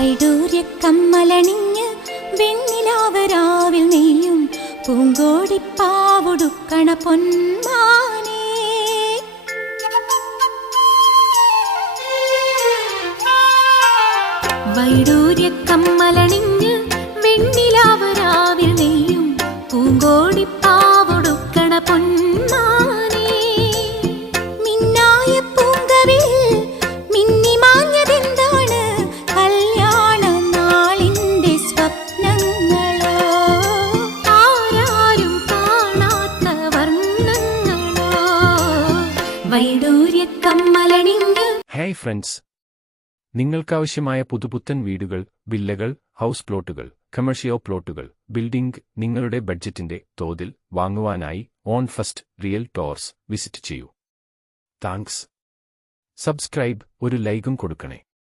വൈഡൂര്യക്കമ്മലണിഞ്ഞ് വെണ്ണിലാവരാവിൽ നെയ്യും പൂങ്കോടിപ്പാവുടുക്കണ പൊന്മാനേ. വൈഡൂര്യക്കമ്മലണിഞ്ഞ് വെണ്ണിലാവരാവിൽ നെയ്യും പൂങ്കോടിപ്പാവുടുക്കണ പൊന്മാനേ. മിന്നായ പൂങ്കവിൽ മിന്നി മാഞ്ഞതെന്താണ്? കല്യാണ നാളിന്റെ സ്വപ്നങ്ങളോ, ആരാരും കാണാത്ത വർണ്ണങ്ങളോ. വൈഡൂര്യക്കമ്മലണിഞ്ഞ്. ഹായ് ഫ്രണ്ട്സ്, നിങ്ങൾക്കാവശ്യമായ പുതുപുത്തൻ വീടുകൾ, വില്ലകൾ, ഹൗസ് പ്ലോട്ടുകൾ, കമേഴ്ഷ്യൽ പ്ലോട്ടുകൾ, ബിൽഡിംഗ് നിങ്ങളുടെ ബഡ്ജറ്റിന്റെ തോതിൽ വാങ്ങുവാനായി ഓൺ ഫസ്റ്റ് റിയൽ ടോർസ് വിസിറ്റ് ചെയ്യൂ. താങ്ക്സ്. സബ്സ്ക്രൈബ്, ഒരു ലൈക്കും കൊടുക്കണേ.